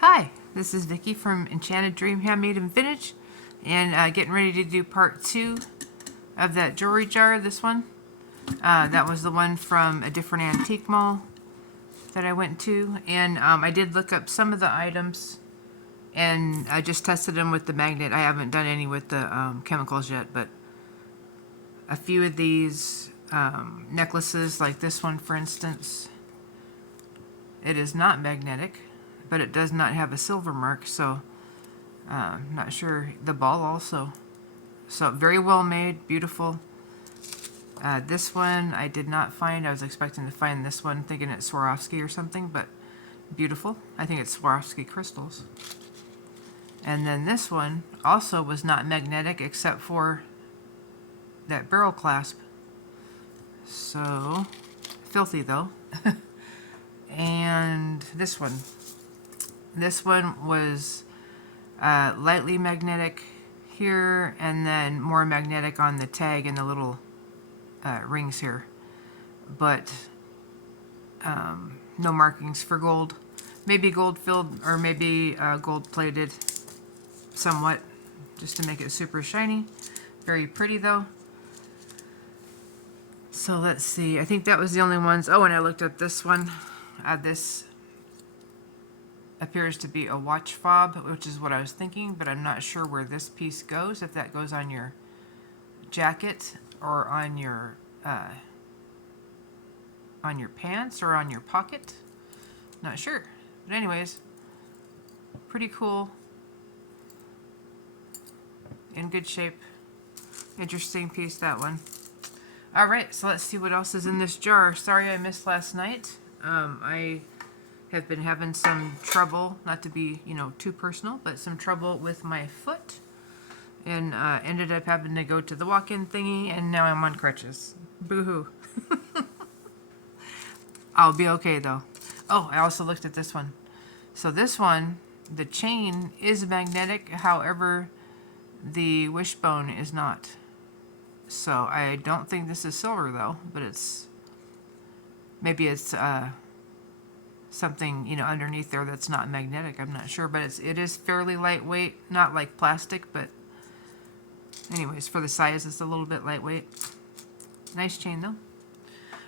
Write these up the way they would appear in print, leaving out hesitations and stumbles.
Hi, this is Vicky from Enchanted Dream Handmade Vintage, and getting ready to do part 2 of that jewelry jar. This one, that was the one from a different antique mall that I went to, and I did look up some of the items, and I just tested them with the magnet. I haven't done any with the chemicals yet, but a few of these necklaces, like this one for instance, it is not magnetic, but it does not have a silver mark, so I'm not sure. The ball also. So very well made, beautiful. This one I did not find. I was expecting to find this one, thinking it's Swarovski or something, but beautiful. I think it's Swarovski crystals. And then this one also was not magnetic except for that barrel clasp. So filthy though. And this one. This one was lightly magnetic here, and then more magnetic on the tag and the little rings here, but no markings for gold. Maybe gold filled, or maybe gold plated somewhat, just to make it super shiny. Very pretty though. So let's see, I think that was the only ones. Oh, and I looked up this one. This appears to be a watch fob, which is what I was thinking, but I'm not sure where this piece goes, if that goes on your jacket or on your pants or on your pocket. Not sure. But anyways, pretty cool. In good shape. Interesting piece, that one. Alright, so let's see what else is in this jar. Sorry I missed last night. I have been having some trouble, not to be, too personal, but some trouble with my foot. And ended up having to go to the walk-in thingy, and now I'm on crutches. Boo-hoo. I'll be okay, though. Oh, I also looked at this one. So this one, the chain is magnetic, however, the wishbone is not. So I don't think this is silver, though, but maybe it's something, underneath there that's not magnetic. I'm not sure, but it is fairly lightweight, not like plastic, but anyways, for the size, it's a little bit lightweight. Nice chain, though.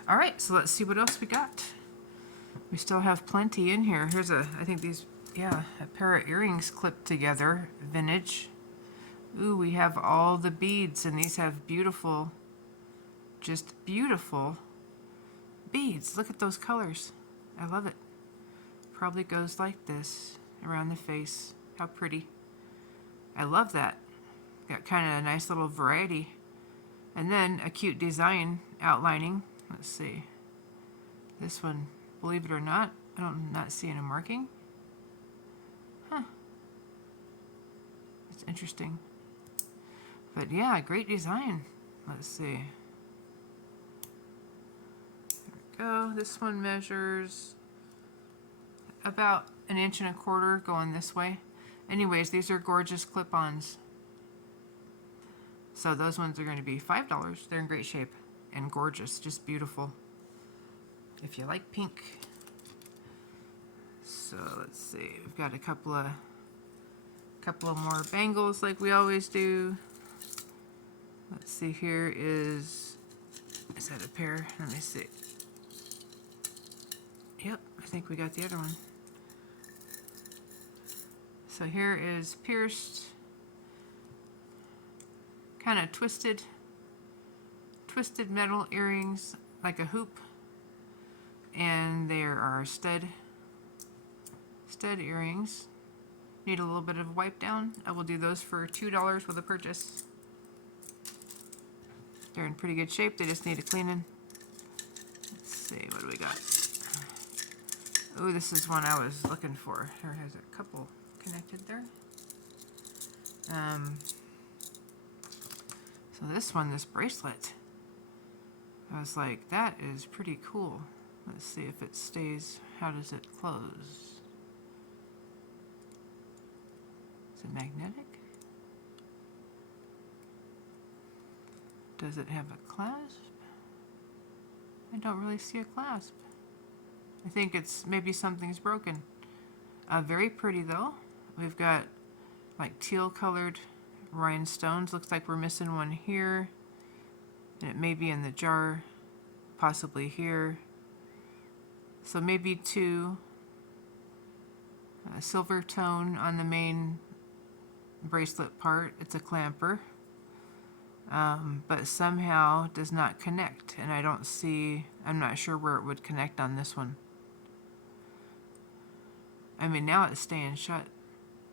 All right, so let's see what else we got. We still have plenty in here. Here's I think these, yeah, a pair of earrings clipped together, vintage. Ooh, we have all the beads, and these have beautiful, just beautiful beads. Look at those colors. I love it. Probably goes like this around the face. How pretty. I love that. Got kind of a nice little variety. And then a cute design outlining. Let's see. This one, believe it or not, I'm not seeing a marking. Huh. It's interesting. But yeah, great design. Let's see. There we go. This one measures about 1.25 inches going this way. Anyways, these are gorgeous clip-ons. So those ones are going to be $5. They're in great shape and gorgeous, just beautiful. If you like pink. So let's see, we've got a couple of more bangles like we always do. Let's see, here is that a pair? Let me see. Yep, I think we got the other one. So here is pierced, kind of twisted metal earrings, like a hoop. And there are stud earrings. Need a little bit of wipe down. I will do those for $2 with a purchase. They're in pretty good shape. They just need a cleaning. Let's see, what do we got? Oh, this is one I was looking for. There has a couple connected there. So this one, this bracelet, I was like, that is pretty cool. Let's see if it stays. How does it close? Is it magnetic? Does it have a clasp? I don't really see a clasp. I think it's maybe something's broken. Very pretty though. We've got like teal colored rhinestones. Looks like we're missing one here. And it may be in the jar, possibly here. So maybe two. Silver tone on the main bracelet part. It's a clamper. But somehow does not connect. And I don't see, I'm not sure where it would connect on this one. I mean, now it's staying shut.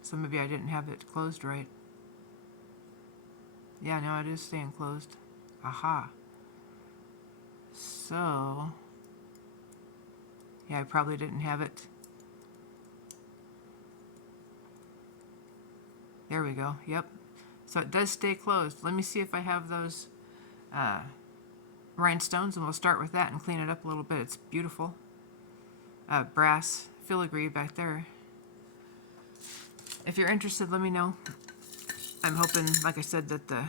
So maybe I didn't have it closed right. Yeah, no, it is staying closed. Aha. So, yeah, I probably didn't have it. There we go. Yep. So it does stay closed. Let me see if I have those rhinestones, and we'll start with that and clean it up a little bit. It's beautiful. Brass filigree back there. If you're interested, let me know. I'm hoping, like I said, that the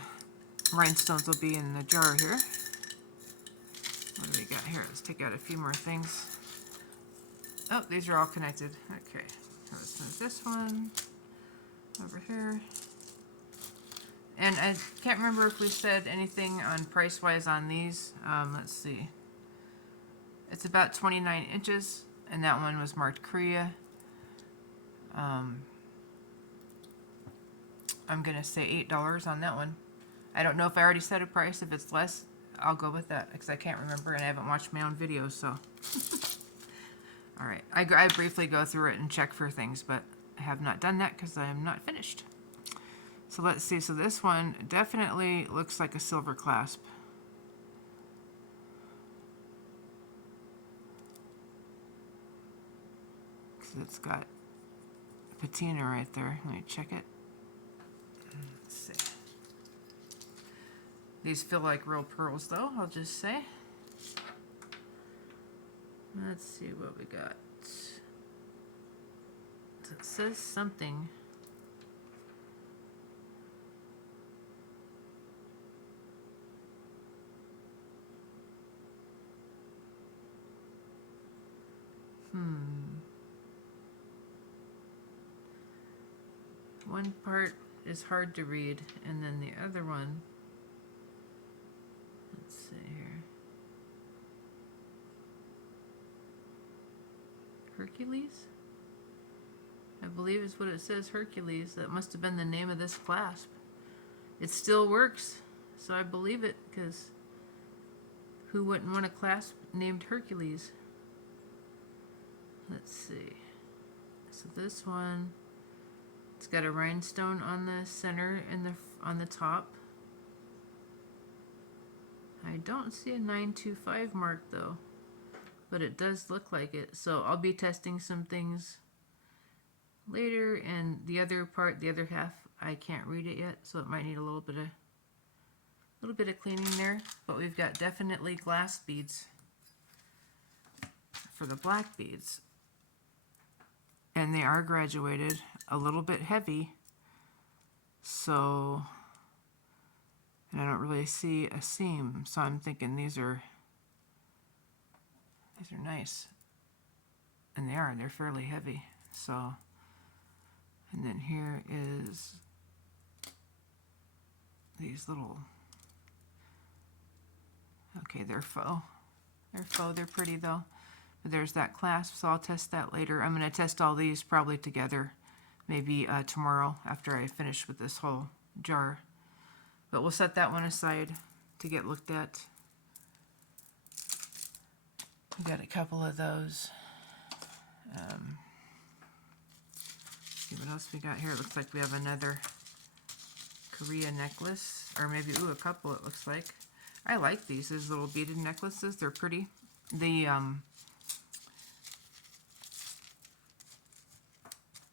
rhinestones will be in the jar here. What do we got here? Let's take out a few more things. Oh, these are all connected. Okay. So let's move this one over here. And I can't remember if we said anything on price-wise on these. Let's see. It's about 29 inches, and that one was marked Korea. I'm going to say $8 on that one. I don't know if I already set a price. If it's less, I'll go with that, because I can't remember, and I haven't watched my own videos, so. Alright, I briefly go through it and check for things, but I have not done that because I am not finished. So let's see, so this one definitely looks like a silver clasp. Because it's got patina right there. Let me check it. Let's see. These feel like real pearls though, I'll just say. Let's see what we got. It says something. One part is hard to read, and then the other one, let's see here. Hercules? I believe is what it says, Hercules. That must have been the name of this clasp. It still works, so I believe it, because who wouldn't want a clasp named Hercules? Let's see. So this one, it's got a rhinestone on the center and on the top. I don't see a 925 mark though, but it does look like it. So I'll be testing some things later, and the other part, the other half, I can't read it yet, so it might need a little bit of cleaning there. But we've got definitely glass beads for the black beads. And they are graduated, a little bit heavy, so, and I don't really see a seam, so I'm thinking these are nice, and they're fairly heavy. So, and then here is these little, okay, they're faux, they're pretty though. There's that clasp, so I'll test that later. I'm going to test all these probably together, maybe tomorrow after I finish with this whole jar. But we'll set that one aside to get looked at. We got a couple of those. See what else we got here. It looks like we have another Korea necklace, or maybe, ooh, a couple it looks like. I like these little beaded necklaces. They're pretty.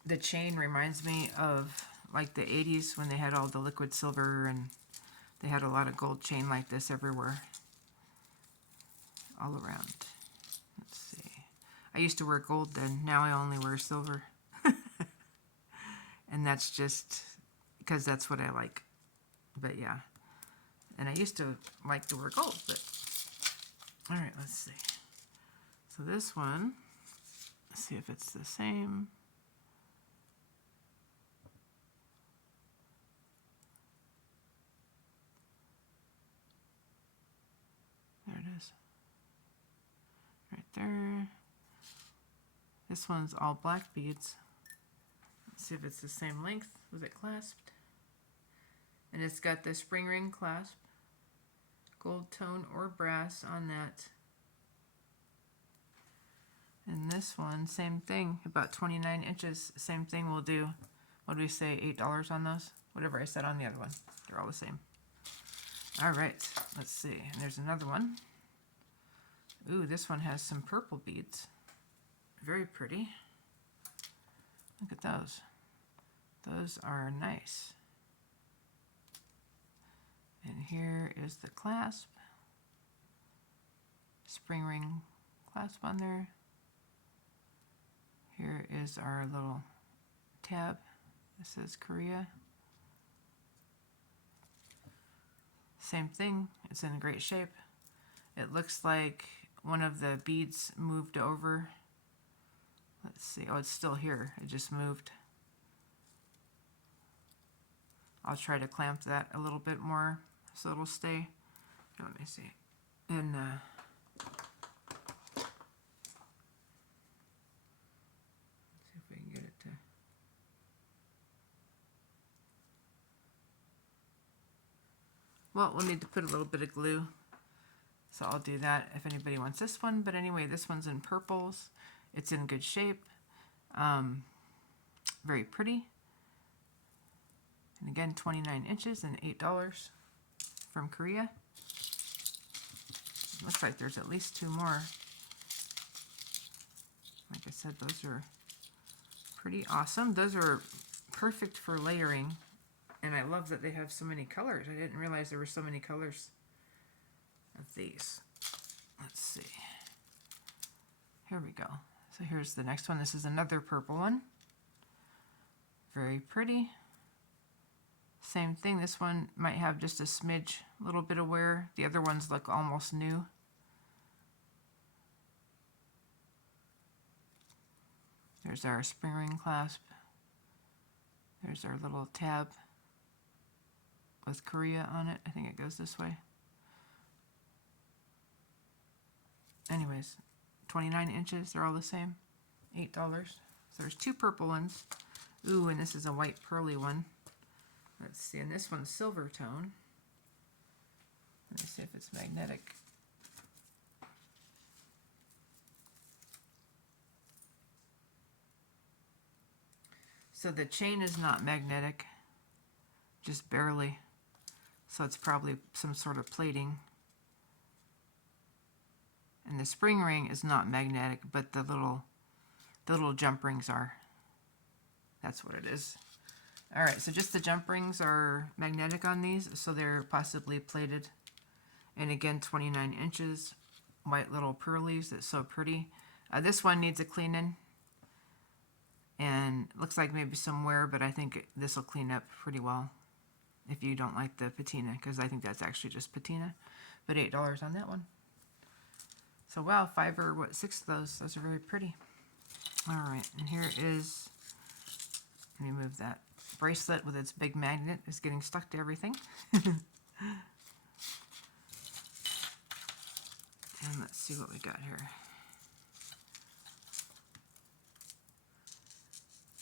The chain reminds me of like the 80s when they had all the liquid silver, and they had a lot of gold chain like this everywhere, all around. Let's see. I used to wear gold then. Now I only wear silver. And that's just because that's what I like. But yeah. And I used to like to wear gold, but all right, let's see. So this one, let's see if it's the same. there. This one's all black beads. Let's see if it's the same length. Was it clasped? And it's got the spring ring clasp, gold tone or brass on that. And this one, same thing, about 29 inches. Same thing, we'll do, what do we say, $8 on those? Whatever I said on the other one. They're all the same. All right, let's see. And there's another one. Ooh, this one has some purple beads. Very pretty. Look at those. Those are nice. And here is the clasp. Spring ring clasp on there. Here is our little tab. This says Korea. Same thing, it's in great shape. It looks like one of the beads moved over. Let's see, oh, it's still here, it just moved. I'll try to clamp that a little bit more so it'll stay. Let me see. And let's see if we can get it to. Well, we'll need to put a little bit of glue, so I'll do that if anybody wants this one. But anyway, this one's in purples. It's in good shape. Very pretty. And again, 29 inches and $8 from Korea. Looks like there's at least 2 more. Like I said, those are pretty awesome. Those are perfect for layering. And I love that they have so many colors. I didn't realize there were so many colors of these. Let's see. Here we go. So here's the next one. This is another purple one. Very pretty. Same thing. This one might have just a smidge, a little bit of wear. The other ones look almost new. There's our spring ring clasp. There's our little tab with Korea on it. I think it goes this way. Anyways, 29 inches, they're all the same. $8. So there's 2 purple ones. Ooh, and this is a white pearly one. Let's see, and this one's silver tone. Let me see if it's magnetic. So the chain is not magnetic, just barely. So it's probably some sort of plating. And the spring ring is not magnetic, but the little jump rings are. That's what it is. All right, so just the jump rings are magnetic on these, so they're possibly plated. And again, 29 inches, white little pearlies. That's so pretty. This one needs a cleaning, and looks like maybe some wear, but I think this will clean up pretty well if you don't like the patina, because I think that's actually just patina. But $8 on that one. So wow, 5 or 6 of those. Those are very pretty. All right, and here is, let me move that bracelet with its big magnet. Is getting stuck to everything. And let's see what we got here.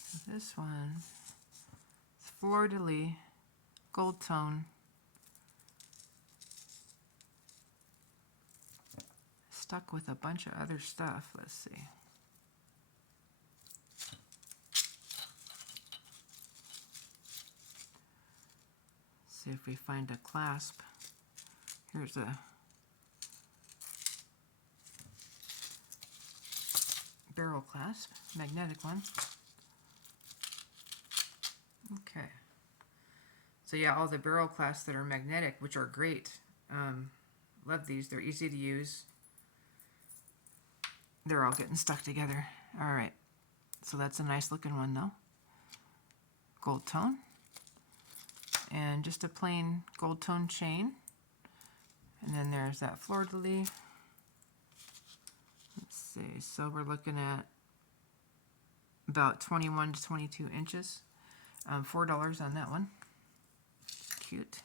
So this one is fleur-de-lis, gold tone, stuck with a bunch of other stuff. Let's see. See if we find a clasp. Here's a barrel clasp, magnetic one. Okay. So yeah, all the barrel clasps that are magnetic, which are great. Love these. They're easy to use. They're all getting stuck together. All right. So that's a nice looking one though. Gold tone. And just a plain gold tone chain. And then there's that fleur-de-lis. Let's see, so we're looking at about 21 to 22 inches. $4 on that one. Cute.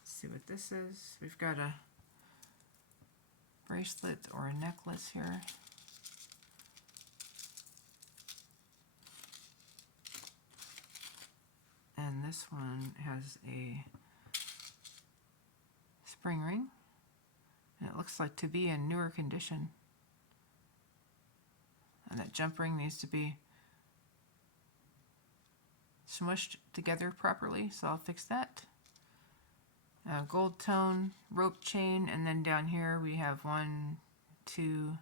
Let's see what this is. We've got a bracelet or a necklace here. And this one has a spring ring. And it looks like to be in newer condition. And that jump ring needs to be smushed together properly, so I'll fix that. Gold tone rope chain, and then down here we have two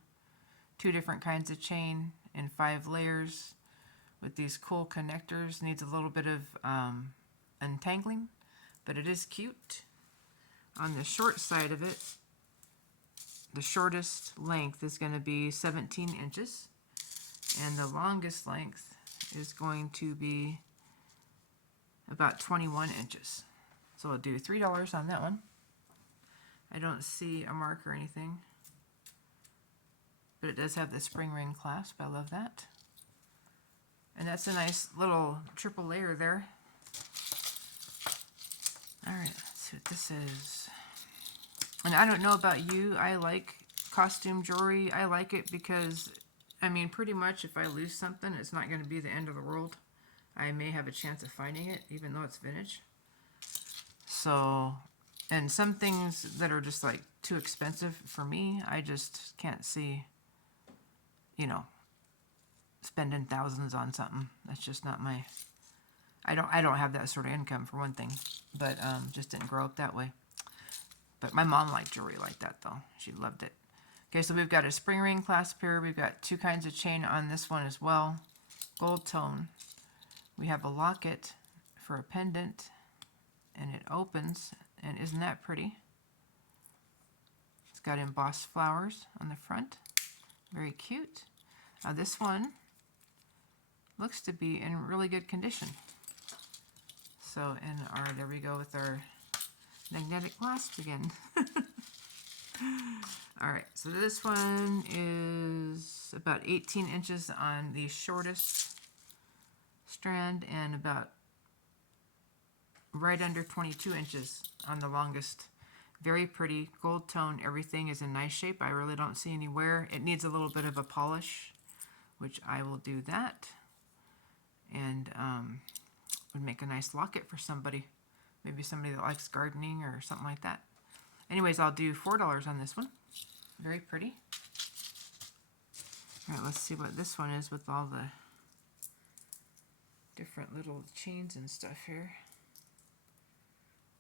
different kinds of chain in 5 layers with these cool connectors. Needs a little bit of untangling, but it is cute. On the short side of it, the shortest length is going to be 17 inches, and the longest length is going to be about 21 inches. So I'll do $3 on that one. I don't see a mark or anything, but it does have the spring ring clasp. I love that. And that's a nice little triple layer there. All right, let's see what this is. And I don't know about you, I like costume jewelry. I like it because, I mean, pretty much if I lose something, it's not going to be the end of the world. I may have a chance of finding it, even though it's vintage. So, and some things that are just like too expensive for me, I just can't see, you know, spending thousands on something. That's just not my, I don't have that sort of income, for one thing, but just didn't grow up that way. But my mom liked jewelry like that though. She loved it. Okay, so we've got a spring ring clasp here. We've got 2 kinds of chain on this one as well. Gold tone. We have a locket for a pendant, and it opens, and isn't that pretty? It's got embossed flowers on the front. Very cute. This one looks to be in really good condition. So, and there we go with our magnetic clasp again. All right, so this one is about 18 inches on the shortest strand and about right under 22 inches on the longest. Very pretty, gold tone, everything is in nice shape. I really don't see any wear. It needs a little bit of a polish, which I will do that. And would make a nice locket for somebody. Maybe somebody that likes gardening or something like that. Anyways, I'll do $4 on this one. Very pretty. All right, let's see what this one is with all the different little chains and stuff here.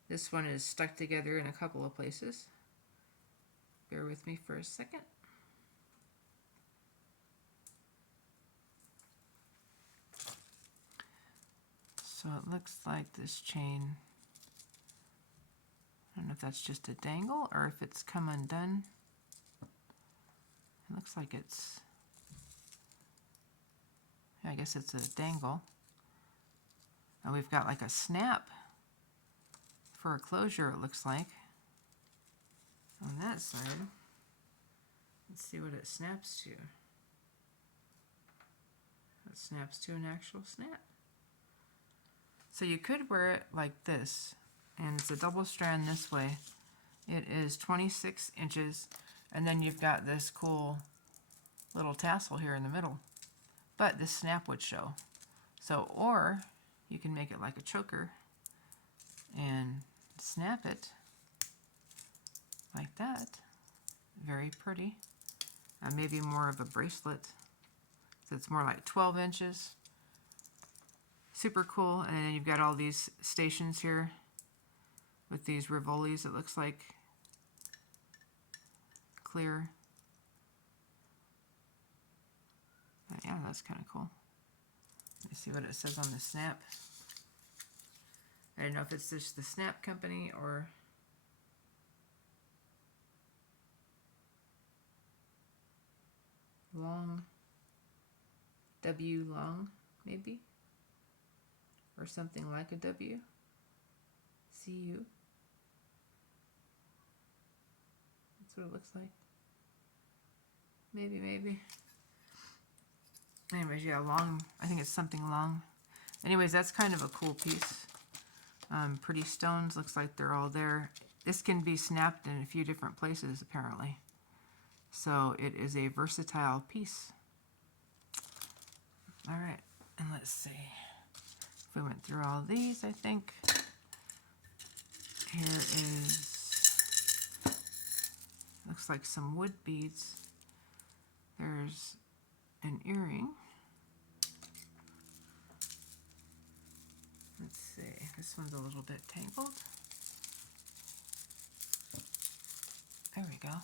This one is stuck together in a couple of places. Bear with me for a second. So it looks like this chain, I don't know if that's just a dangle or if it's come undone. It looks like it's, I guess it's a dangle. And we've got like a snap for a closure, it looks like. On that side, let's see what it snaps to. It snaps to an actual snap. So you could wear it like this, and it's a double strand this way. It is 26 inches, and then you've got this cool little tassel here in the middle. But this snap would show. So, or you can make it like a choker and snap it like that. Very pretty. Maybe more of a bracelet. So it's more like 12 inches. Super cool. And then you've got all these stations here with these rivolis, it looks like. Clear. Yeah, that's kind of cool. Let me see what it says on the snap. I don't know if it's just the Snap Company or long, W long, maybe, or something like a W, CU. That's what it looks like. Maybe. Anyways, yeah, long, I think it's something long. Anyways, that's kind of a cool piece. Pretty stones, looks like they're all there. This can be snapped in a few different places, apparently. So it is a versatile piece. All right, and let's see. If we went through all these, I think here is, looks like some wood beads. There's an earring. Let's see, this one's a little bit tangled. There we go.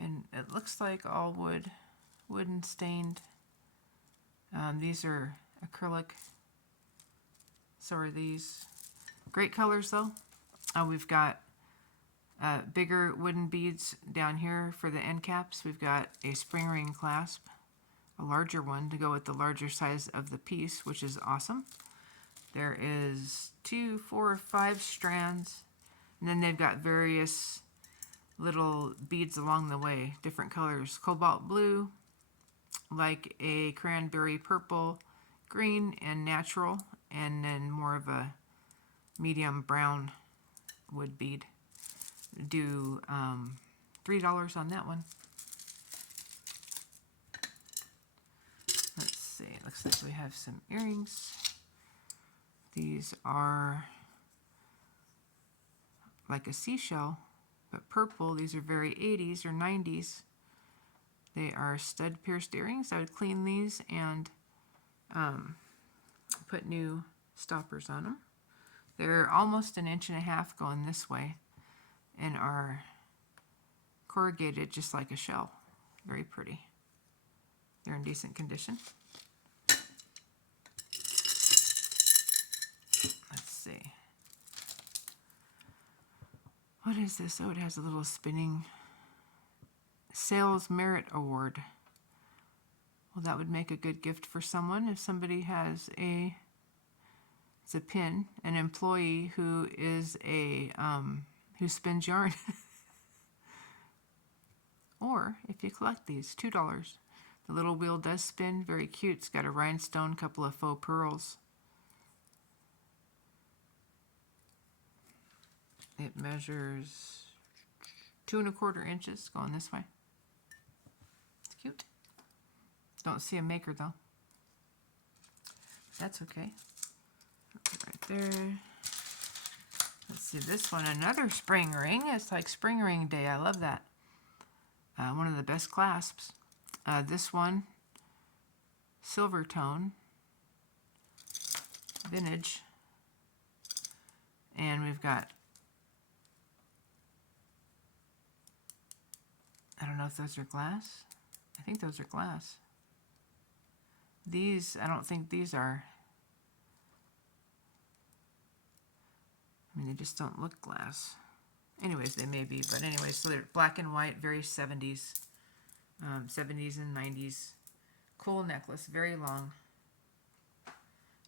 And it looks like all wooden stained. These are acrylic. So are these. Great colors though. We've got bigger wooden beads down here for the end caps. We've got a spring ring clasp, a larger one to go with the larger size of the piece, which is awesome. There is 2, 4, 5 strands, and then they've got various little beads along the way, different colors, cobalt blue, like a cranberry purple, green, and natural, and then more of a medium brown wood bead. Do $3 on that one. Let's see, it looks like we have some earrings. These are like a seashell, but purple. These are very 80s or 90s. They are stud pierced earrings. I would clean these and put new stoppers on them. They're almost 1.5 inches going this way and are corrugated just like a shell. Very pretty. They're in decent condition. Let's see. What is this? Oh, it has a little spinning Sales Merit Award. Well, that would make a good gift for someone if somebody has it's a pin, an employee who is who spins yarn. Or if you collect these, $2. The little wheel does spin, very cute. It's got a rhinestone, couple of faux pearls. It measures 2¼ inches going this way. It's cute. Don't see a maker though. That's okay. Right there. Let's see this one, another spring ring. It's like spring ring day. I love that. One of the best clasps. This one, silver tone, vintage, and we've got, I don't know if those are glass. I think those are glass. These, I don't think these are. I mean, they just don't look glass. Anyways, they may be, but anyways, so they're black and white, very 70s. 70s and 90s. Cool necklace, very long.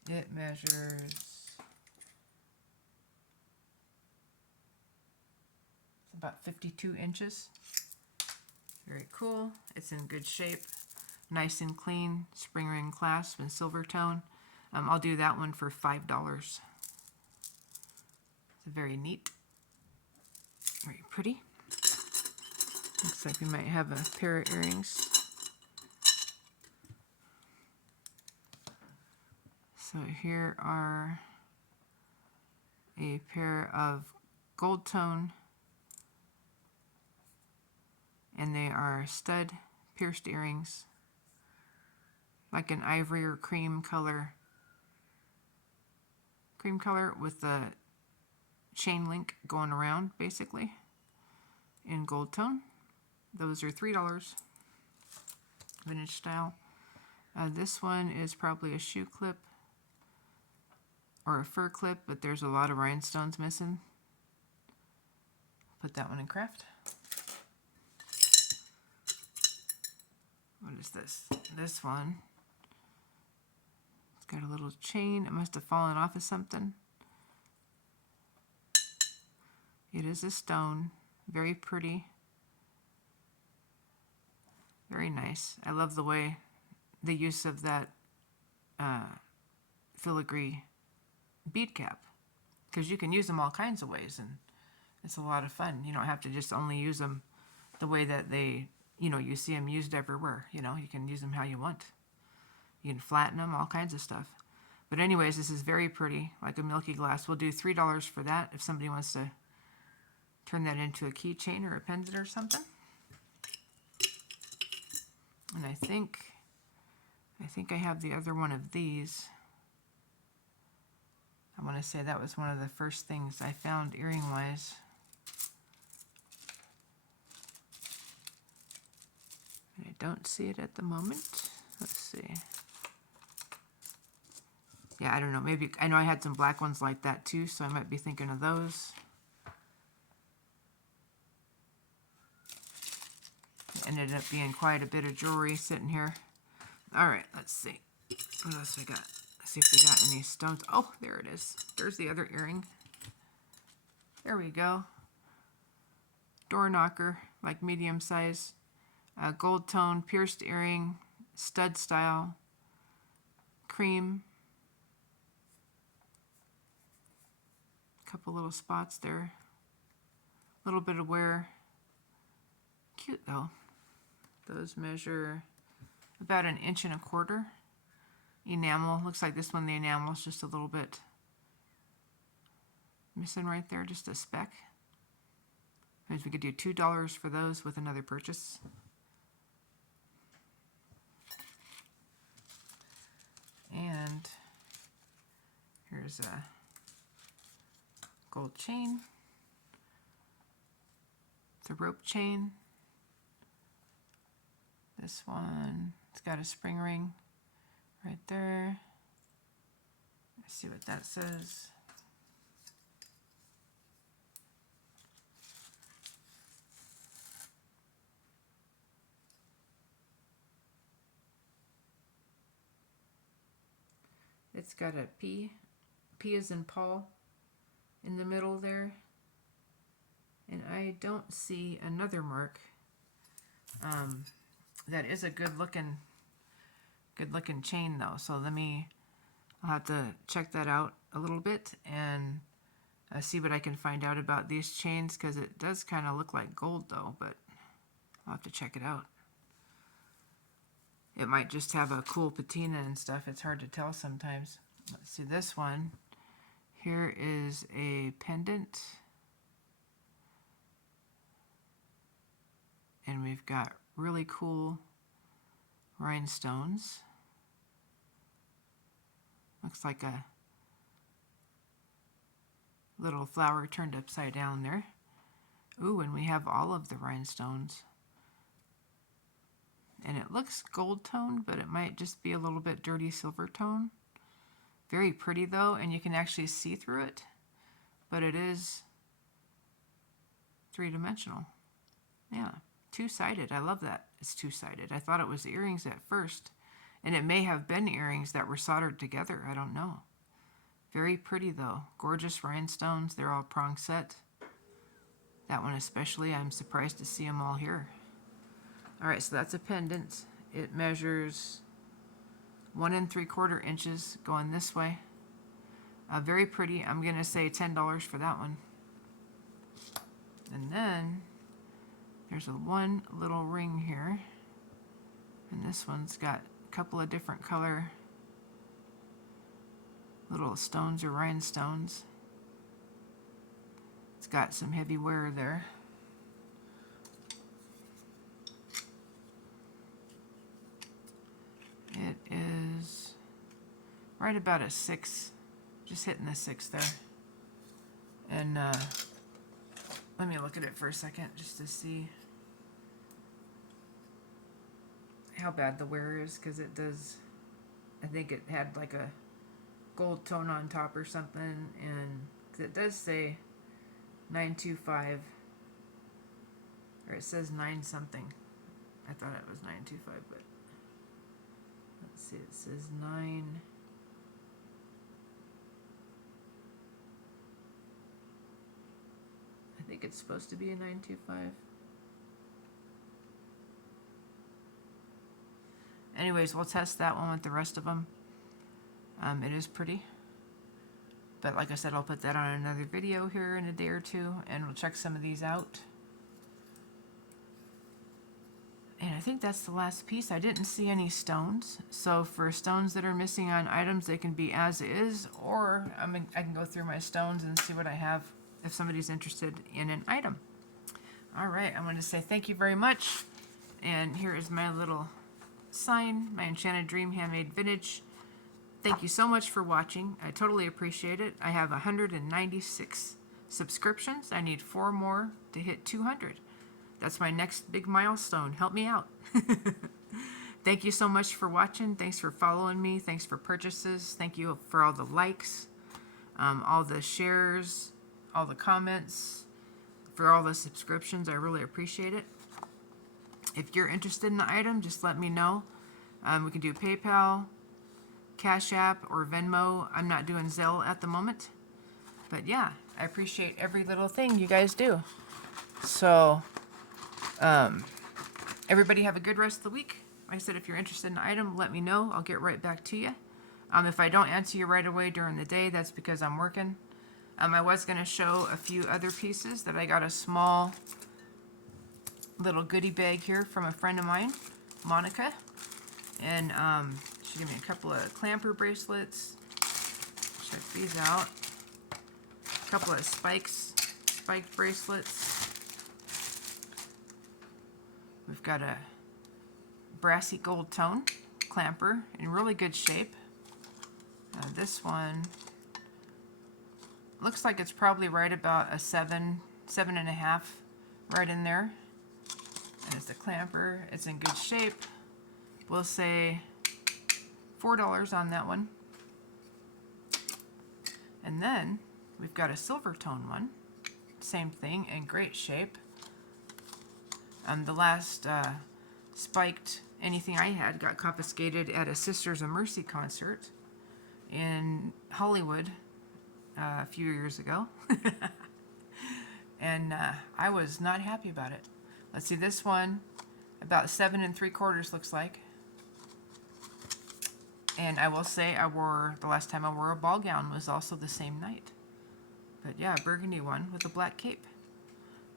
It measures about 52 inches. Very cool. It's in good shape. Nice and clean. Spring ring clasp in silver tone. I'll do that one for $5. It's very neat. Very pretty. Looks like we might have a pair of earrings. So here are a pair of gold tone, and they are stud pierced earrings, like an ivory or cream color with the chain link going around, basically, in gold tone. Those are $3, vintage style. This one is probably a shoe clip or a fur clip, but there's a lot of rhinestones missing. Put that one in craft. What is this? This one, it's got a little chain. It must have fallen off of something. It is a stone. Very pretty. Very nice. I love the way the use of that filigree bead cap, because you can use them all kinds of ways, and it's a lot of fun. You don't have to just only use them the way that they you know, you see them used everywhere. You know, you can use them how you want. You can flatten them, all kinds of stuff. But anyways, this is very pretty, like a milky glass. We'll do $3 for that if somebody wants to turn that into a keychain or a pendant or something. And I think I have the other one of these. I want to say that was one of the first things I found earring-wise. And I don't see it at the moment. Let's see. Yeah, I don't know. Maybe, I know I had some black ones like that too, so I might be thinking of those. It ended up being quite a bit of jewelry sitting here. All right, let's see. What else we got? Let's see if we got any stones. Oh, there it is. There's the other earring. There we go. Door knocker, like medium size. Gold tone, pierced earring, stud style, cream. Couple little spots there. A little bit of wear. Cute though. Those measure about 1.25 inches. Enamel. Looks like this one, the enamel is just a little bit missing right there, just a speck. Means we could do $2 for those with another purchase. And here's a gold chain. It's a rope chain. This one, it's got a spring ring right there. Let's see what that says. It's got a P as in Paul, in the middle there. And I don't see another mark. That is a good looking chain though. So I'll have to check that out a little bit and see what I can find out about these chains, because it does kind of look like gold though, but I'll have to check it out. It might just have a cool patina and stuff. It's hard to tell sometimes. Let's see this one. Here is a pendant. And we've got really cool rhinestones. Looks like a little flower turned upside down there. Ooh, and we have all of the rhinestones. And it looks gold toned, but it might just be a little bit dirty silver tone. Very pretty though, and you can actually see through it, but it is three-dimensional. Yeah, two-sided. I love that it's two-sided. I thought it was earrings at first, and it may have been earrings that were soldered together. I don't know. Very pretty though. Gorgeous rhinestones. They're all prong set. That one especially, I'm surprised to see them all here. All right, so that's a pendant. It measures 1 3/4 inches going this way. Very pretty. I'm gonna say $10 for that one. And then there's one little ring here, and this one's got a couple of different color little stones or rhinestones. It's got some heavy wear there. It is right about a 6, just hitting the 6 there. And let me look at it for a second just to see how bad the wear is, because it does, I think it had like a gold tone on top or something, and it does say 925, or it says 9 something. I thought it was 925, but let's see, it says 9. I think it's supposed to be a 925. Anyways, we'll test that one with the rest of them. It is pretty. But like I said, I'll put that on another video here in a day or two, and we'll check some of these out. And I think that's the last piece. I didn't see any stones. So for stones that are missing on items, they can be as is, or I can go through my stones and see what I have if somebody's interested in an item. All right, I want to say thank you very much. And here is my little sign, my Enchanted Dream Handmade Vintage. Thank you so much for watching. I totally appreciate it. I have 196 subscriptions. I need 4 more to hit 200. That's my next big milestone. Help me out. Thank you so much for watching. Thanks for following me. Thanks for purchases. Thank you for all the likes, all the shares, all the comments, for all the subscriptions. I really appreciate it. If you're interested in the item, just let me know. We can do PayPal, Cash App, or Venmo. I'm not doing Zelle at the moment. But yeah, I appreciate every little thing you guys do. So, everybody have a good rest of the week. Like I said, if you're interested in an item, let me know. I'll get right back to you. If I don't answer you right away during the day, that's because I'm working. I was going to show a few other pieces that I got a small little goodie bag here from a friend of mine, Monica. And she gave me a couple of clamper bracelets. Check these out. A couple of spiked bracelets. We've got a brassy gold tone clamper in really good shape. This one looks like it's probably right about a 7.5, right in there. And it's a clamper. It's in good shape. We'll say $4 on that one. And then we've got a silver tone one. Same thing, in great shape. The last spiked anything I had got confiscated at a Sisters of Mercy concert in Hollywood a few years ago. And I was not happy about it. Let's see, this one, about 7 3/4 looks like. And I will say the last time I wore a ball gown was also the same night. But yeah, a burgundy one with a black cape.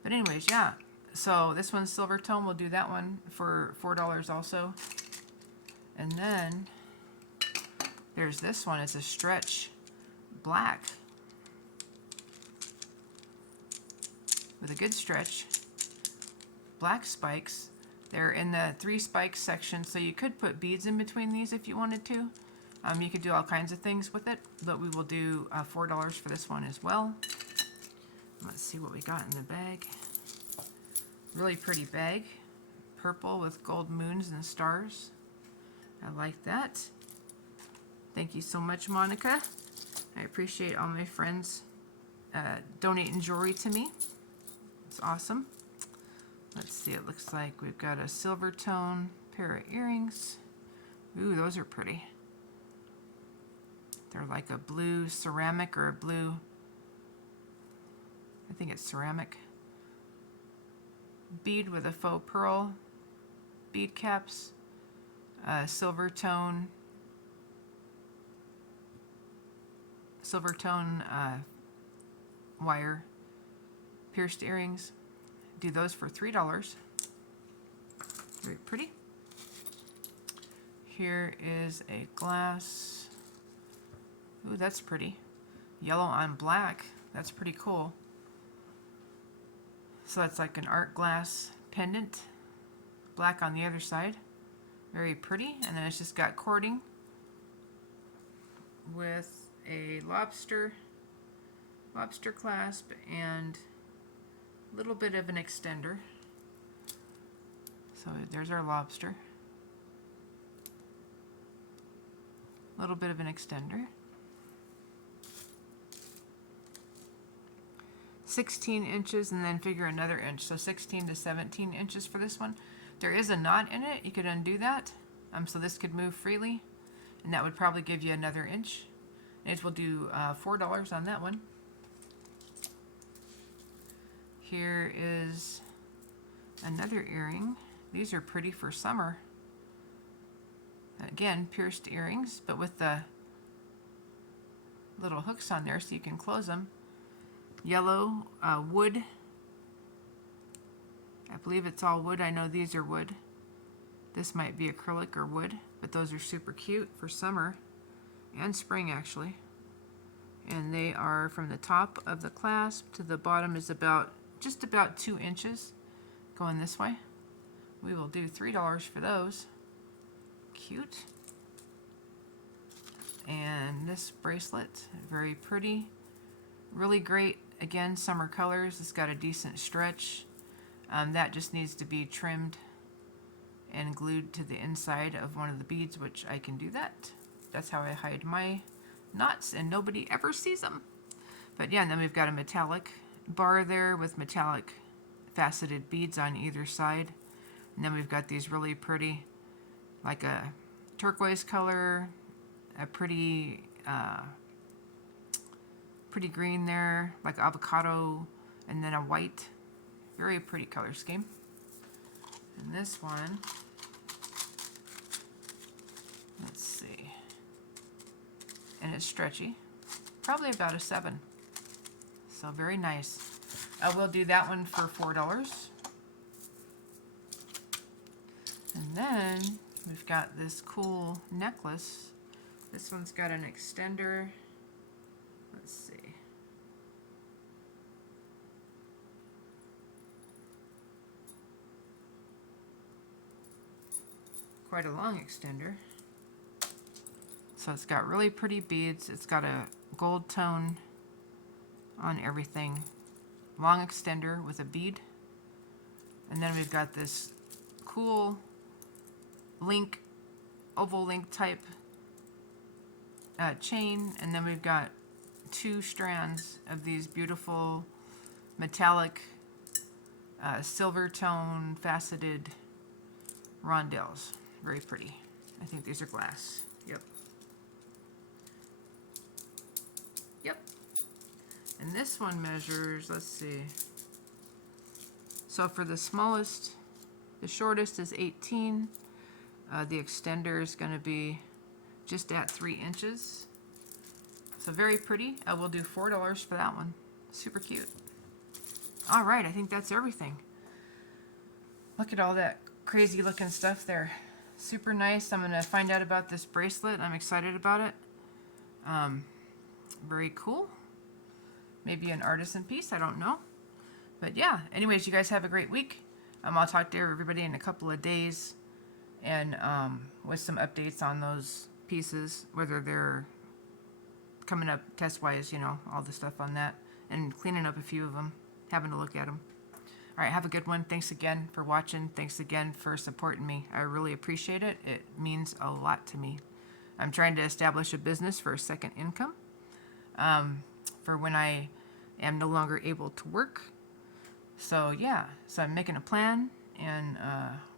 But anyways, yeah. So this one's silver tone. We'll do that one for $4 also. And then there's this one. It's a stretch black with a good stretch. Black spikes. They're in the 3 spikes section, so you could put beads in between these if you wanted to. You could do all kinds of things with it, but we will do $4 for this one as well. Let's see what we got in the bag. Really pretty bag. Purple with gold moons and stars. I like that. Thank you so much, Monica. I appreciate all my friends donating jewelry to me. It's awesome. Let's see, it looks like we've got a silver tone pair of earrings. Ooh, those are pretty. They're like a blue ceramic or a blue, I think it's ceramic, bead with a faux pearl bead caps, silver tone wire pierced earrings. Do those for $3. Very pretty. Here is a glass. Ooh, that's pretty. Yellow on black. That's pretty cool. So that's like an art glass pendant. Black on the other side. Very pretty. And then it's just got cording with a lobster clasp and a little bit of an extender. So there's our lobster. A little bit of an extender. 16 inches and then figure another inch. So 16 to 17 inches for this one. There is a knot in it. You could undo that. So this could move freely. And that would probably give you another inch. And we'll do $4 on that one. Here is another earring. These are pretty for summer. Again, pierced earrings, but with the little hooks on there so you can close them. Yellow wood. I believe it's all wood. I know these are wood. This might be acrylic or wood, but those are super cute for summer and spring actually. And they are from the top of the clasp to the bottom is just about 2 inches going this way. We will do $3 for those. Cute. And this bracelet, very pretty, really great. Again, summer colors. It's got a decent stretch. That just needs to be trimmed and glued to the inside of one of the beads, which I can do that. That's how I hide my knots and nobody ever sees them. But yeah, and then we've got a metallic bar there with metallic faceted beads on either side. And then we've got these really pretty, like a turquoise color, a pretty green there, like avocado, and then a white. Very pretty color scheme. And this one, let's see, and it's stretchy, probably about a 7. So very nice. We'll do that one for $4. And then we've got this cool necklace. This one's got an extender. Let's see. Quite a long extender. So it's got really pretty beads. It's got a gold tone on everything. Long extender with a bead. And then we've got this cool link, oval link type chain. And then we've got 2 strands of these beautiful metallic silver tone faceted rondelles. Very pretty. I think these are glass. Yep. Yep. And this one measures, let's see. So for the smallest, the shortest is 18. The extender is going to be just at 3 inches. So very pretty. We'll do $4 for that one. Super cute. All right, I think that's everything. Look at all that crazy looking stuff there. Super nice. I'm going to find out about this bracelet. I'm excited about it. Very cool. Maybe an artisan piece. I don't know. But yeah, anyways, you guys have a great week. I'll talk to everybody in a couple of days and with some updates on those pieces, whether they're coming up test-wise, you know, all the stuff on that, and cleaning up a few of them, having a look at them. All right, have a good one. Thanks again for watching. Thanks again for supporting me. I really appreciate it. It means a lot to me. I'm trying to establish a business for a second income for when I am no longer able to work. So yeah, so I'm making a plan and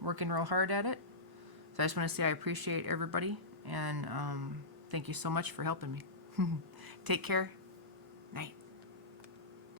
working real hard at it. So I just want to say I appreciate everybody and thank you so much for helping me. Take care. Night.